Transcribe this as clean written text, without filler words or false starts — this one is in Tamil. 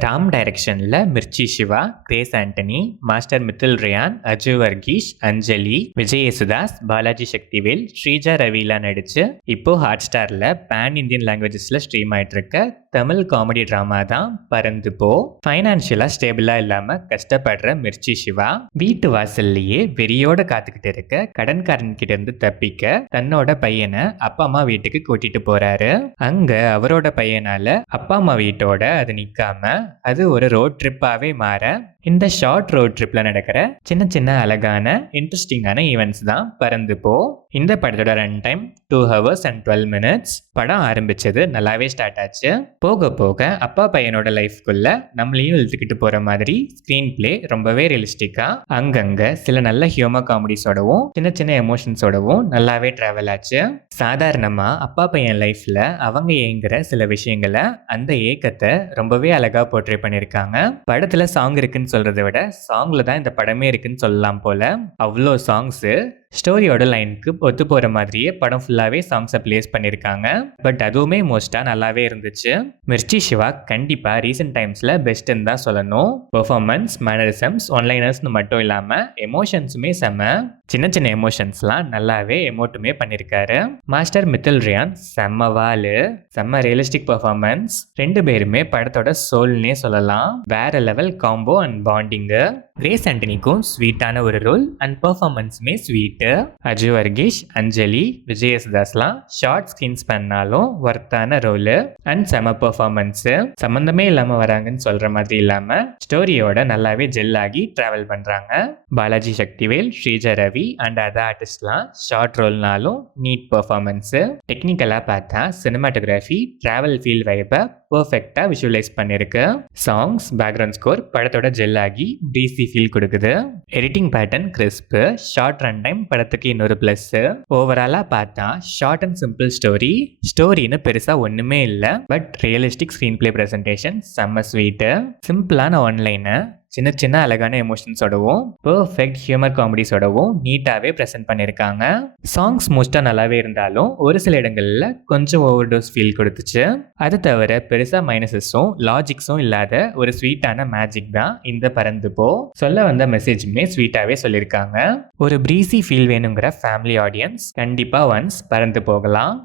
ராம் டைரக்ஷன்ல மிர்ச்சி சிவா, கிரேஸ் ஆண்டனி, மாஸ்டர் மித்துல் ரயான், அஜு வர்கீஸ், அஞ்சலி, விஜய் யேசுதாஸ், பாலாஜி சக்திவேல், ஸ்ரீஜா ரவிலாம் நடிச்சு இப்போ ஹாட் ஸ்டார்ல பேன் இந்தியன் லாங்குவேஜஸ்ல ஸ்ட்ரீம் ஆயிட்டு இருக்க தமிழ் காமெடி டிராமா தான் பறந்து போ. ஃபைனான்சியலா ஸ்டேபிளா இல்லாம கஷ்டப்படுற மிர்ச்சி சிவா வீட்டு வாசல்லையே வெறியோட காத்துக்கிட்டு இருக்க கடன்காரன் கிட்ட இருந்து தப்பிக்க தன்னோட பையனை அப்பா அம்மா வீட்டுக்கு கூட்டிட்டு போறாரு. அங்க அவரோட பையனால அப்பா அம்மா வீட்டோட அது நிக்காம அது ஒரு ரோட் ட்ரிப்பாவே மாற இந்த ஷார்ட் ரோட் ட்ரிப்ல நடக்கிற சின்ன சின்ன அழகான இன்ட்ரெஸ்டிங்கான ஈவெண்ட்ஸ் தான் பறந்து போ. இந்த படத்தோட run time 2 hours and 12 minutes. படம் ஆரம்பிச்சது நல்லாவே ஸ்டார்ட் ஆச்சு. போக போக அப்பா பையனோட லைஃப்குள்ள நம்மளையும் இழுத்துக்கிட்டு போற மாதிரி ஸ்கிரீன் பிளே ரொம்பவே ரியலிஸ்டிக்கா அங்கங்க சில நல்ல ஹியூமர் காமெடிஸோடவும் சின்ன சின்ன எமோஷன்ஸோடவும் நல்லாவே டிராவல் ஆச்சு. சாதாரணமா அப்பா பையன் லைஃப்ல அவங்க ஏங்குற சில விஷயங்களை அந்த ஏக்கத்தை ரொம்பவே அழகா போர்ட்ரே பண்ணியிருக்காங்க. படத்துல சாங் இருக்குன்னு சொல்றதை விட சாங்ல தான் இந்த படமே இருக்குன்னு சொல்லலாம் போல. அவ்வளோ சாங்ஸ் ஸ்டோரியோட லைனுக்கு ஒத்து போற மாதிரியே படம் ஃபுல்லாவே சாங்ஸை பிளேஸ் பண்ணியிருக்காங்க. பட் அதுவுமே மோஸ்டா நல்லாவே இருந்துச்சு. மிர்ச்சி சிவா கண்டிப்பா ரீசெண்ட் டைம்ஸ்ல பெஸ்ட்ன்னு தான் சொல்லணும். பெர்ஃபார்மன்ஸ், மேனரிசம்ஸ், ஒன்லைனர்ஸ்னு மட்டும் இல்லாம எமோஷன்ஸுமே செம. சின்ன சின்ன எமோஷன்ஸ்லாம் நல்லாவே எமோட்டுமே பண்ணியிருக்காரு. மாஸ்டர் மித்துல் ரயான் செம்ம வாலு, செம்ம ரியலிஸ்டிக் பெர்ஃபார்மன்ஸ். ரெண்டு பேருமே படத்தோட சோல்னே சொல்லலாம். வேற level combo and bonding. Grace ஆண்டனிக்கும் ஸ்வீட்டான ஒரு ரோல் அண்ட் பெர்ஃபார்மன்ஸுமே ஸ்வீட்டு. அஜு வர்கீஸ், அஞ்சலி, விஜய் யேசுதாஸ்லாம் ஷார்ட் ஸ்கிரீன்ஸ் பண்ணாலும் ஒர்த்தான ரோலு அண்ட் செம பெர்ஃபார்மன்ஸு. சம்மந்தமே இல்லாம வராங்கன்னு சொல்ற மாதிரி இல்லாம ஸ்டோரியோட நல்லாவே ஜெல் ஆகி டிராவல் பண்றாங்க. பாலாஜி சக்திவேல், ஸ்ரீஜா ரவி அண்ட் அதர் ஆர்டிஸ்ட்லாம் ஷார்ட் ரோல்னாலும் நீட் பெர்ஃபார்மன்ஸு. டெக்னிக்கலாக பார்த்தா சினிமாட்டோகிராஃபி டிராவல் ஃபீல் வைப்பை பர்ஃபெக்டாக விஷுவலைஸ் பண்ணியிருக்கு. சாங்ஸ், பேக்ரவுண்ட் ஸ்கோர் படத்தோட ஜெல் ஆகி பிரீசி ஃபீல் கொடுக்குது. Editing pattern crisp, short run time படத்துக்கு இன்னொரு ப்ளஸ். ஓவராலாக பார்த்தா ஷார்ட் அண்ட் சிம்பிள் ஸ்டோரின்னு பெருசாக ஒன்றுமே இல்லை. But realistic screen play presentation செம்ம ஸ்வீட்டு. சிம்பிளான ஒன்லைனை சின்ன சின்ன அழகான எமோஷன்ஸோடவும் பர்ஃபெக்ட் ஹியூமர் காமெடிஸோடவும் நீட்டாகவே ப்ரெசென்ட் பண்ணியிருக்காங்க. சாங்ஸ் மோஸ்ட்டாக நல்லாவே இருந்தாலும் ஒரு சில இடங்களில் கொஞ்சம் ஓவர் டோஸ் ஃபீல் கொடுத்துச்சு. அது தவிர பெருசாக மைனஸஸும் லாஜிக்ஸும் இல்லாத ஒரு ஸ்வீட்டான மேஜிக் தான் இந்த பறந்து போ. சொல்ல வந்த மெசேஜுமே ஸ்வீட்டாகவே சொல்லியிருக்காங்க. ஒரு பிரீசி ஃபீல் வேணுங்கிற ஃபேமிலி ஆடியன்ஸ் கண்டிப்பாக ஒன்ஸ் பறந்து போகலாம்.